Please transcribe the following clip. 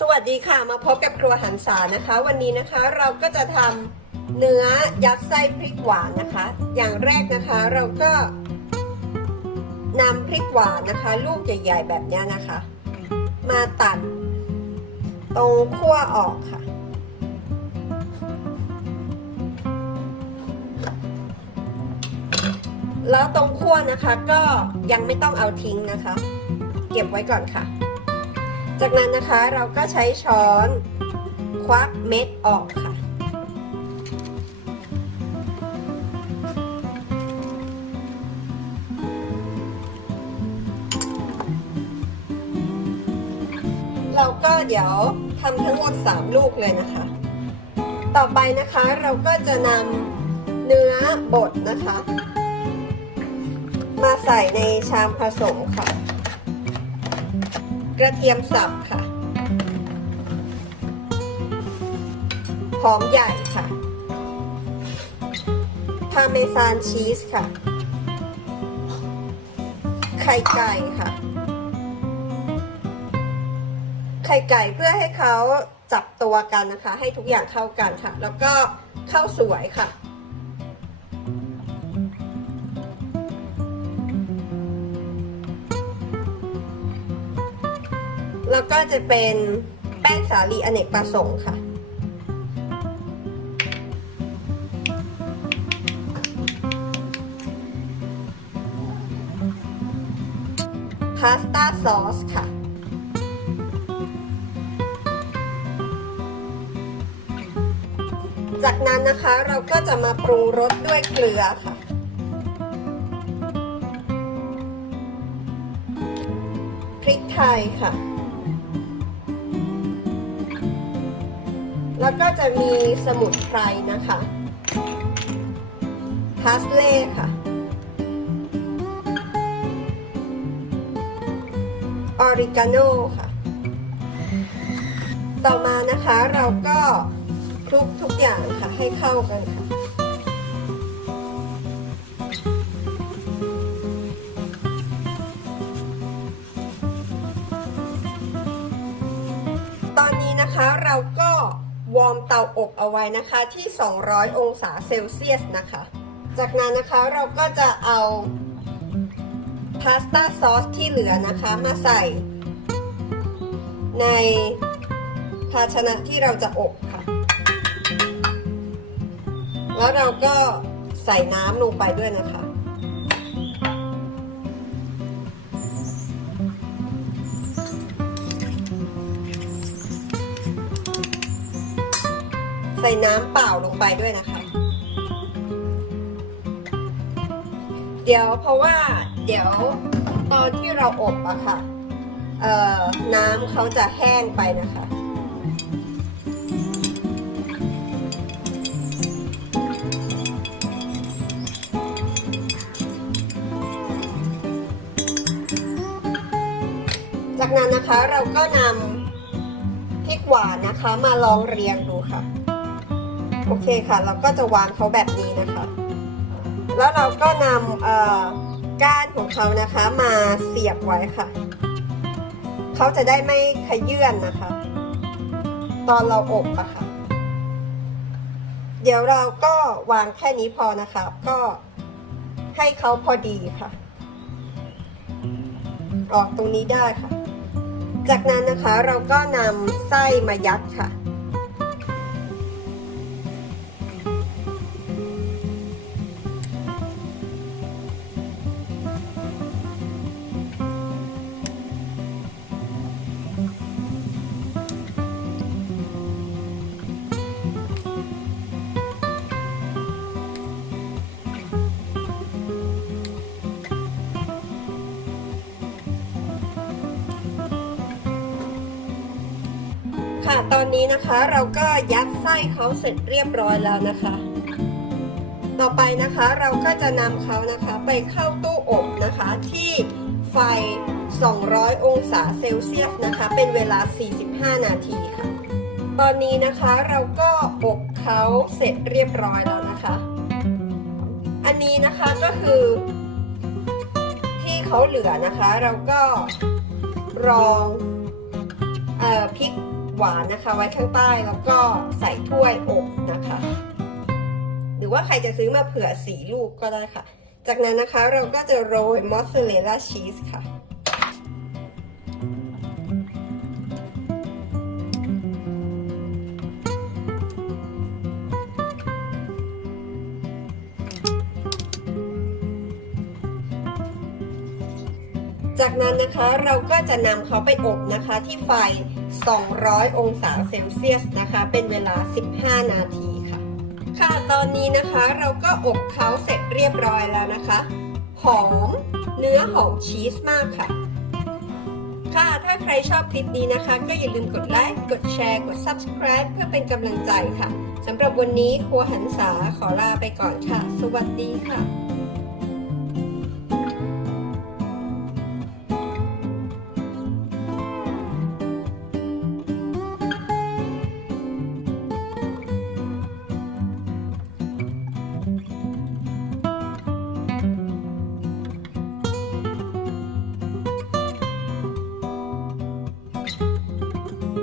สวัสดีค่ะมาพบกับครัวหันษานะคะ วันนี้นะคะเราก็จะทำเนื้อยัดไส้พริกหวานนะคะ อย่างแรกนะคะเราก็นำพริกหวานนะคะ ลูกใหญ่ๆแบบนี้นะคะ มาตัดตรงขั้วออกค่ะ แล้วตรงขั้วนะคะก็ยังไม่ต้องเอาทิ้งนะคะ เก็บไว้ก่อนค่ะ จากนั้นนะคะเราก็ใช้ช้อนควักเม็ดออกค่ะ เราก็เดี๋ยวทำทั้งหมด 3 ลูกเลยนะคะ ต่อไปนะคะเราก็จะนำเนื้อบดนะคะ มาใส่ในชามผสมค่ะ กระเทียมสับค่ะ หอมใหญ่ค่ะพาเมซานชีสค่ะ ไข่ไก่ค่ะ ไข่ไก่เพื่อให้เขาจับตัวกันนะคะ ให้ทุกอย่างเข้ากันค่ะ แล้วก็ข้าวสวยค่ะ แล้วก็จะเป็นแป้งสาลีอเนกประสงค์ค่ะพาสต้าซอสค่ะจากนั้นนะคะเราก็จะมาปรุงรสด้วยเกลือค่ะ พริกไทยค่ะ แล้วก็จะมีสมุนไพรนะคะพาสเล่ค่ะ ออริกาโนค่ะ ต่อมานะคะเราก็คลุกทุกอย่างค่ะให้เข้ากันค่ะตอนนี้นะคะเราก็ วอร์มเตาอบเอาไว้นะคะที่ 200 องศาเซลเซียสนะคะ จากนั้นนะคะเราก็จะเอาพาสต้าซอสที่เหลือนะคะมาใส่ในภาชนะที่เราจะอบค่ะ แล้วเราก็ใส่น้ำลงไปด้วยนะคะ ส่น้ำเปล่าลงไปด้วยนะคะ เดี๋ยวเพราะว่าเดี๋ยวตอนที่เราอบอะค่ะเอ่อน้ำเขาจะแห้งไปนะคะ จากนั้นนะคะเราก็นำพริกหวานนะคะมาลองเรียงดูค่ะ โอเคค่ะ เราก็จะวางเขาแบบนี้นะคะ แล้วเราก็นำก้านของเขานะคะมาเสียบไว้ค่ะ เขาจะได้ไม่ขยื่นนะคะ ตอนเราอบอะค่ะ เดี๋ยวเราก็วางแค่นี้พอนะคะ ก็ให้เขาพอดีค่ะ ออกตรงนี้ได้ค่ะ จากนั้นนะคะเราก็นำไส้มายัดค่ะ ค่ะ ตอนนี้นะคะเราก็ยัดไส้เขาเสร็จเรียบร้อยแล้วนะคะ ต่อไปนะคะเราก็จะนำเขานะคะไปเข้าตู้อบนะคะที่ไฟ 200 องศาเซลเซียสนะคะ เป็นเวลา 45 นาทีค่ะ ตอนนี้นะคะเราก็อบเขาเสร็จเรียบร้อยแล้วนะคะ อันนี้นะคะก็คือ ที่เขาเหลือนะคะ เราก็รองออพริก หวานนะคะ ไว้ข้างใต้แล้วก็ใส่ถ้วยอบนะคะ หรือว่าใครจะซื้อมาเผื่อสีลูกก็ได้ค่ะ จากนั้นนะคะเราก็จะโรยมอสซาเรลล่าชีสค่ะ จากนั้นนะคะเราก็จะนำเขาไปอบนะคะที่ไฟ 200 องศาเซลเซียสนะคะ เป็นเวลา 15 นาทีค่ะ ค่ะตอนนี้นะคะเราก็อบเขาเสร็จเรียบร้อยแล้วนะคะ หอมเนื้อหอมชีสมากค่ะ ค่ะถ้าใครชอบคลิปนี้นะคะ ก็อย่าลืมกดไลค์กดแชร์กด subscribe เพื่อเป็นกำลังใจค่ะสำหรับวันนี้ครัวหันษาขอลาไปก่อนค่ะ สวัสดีค่ะ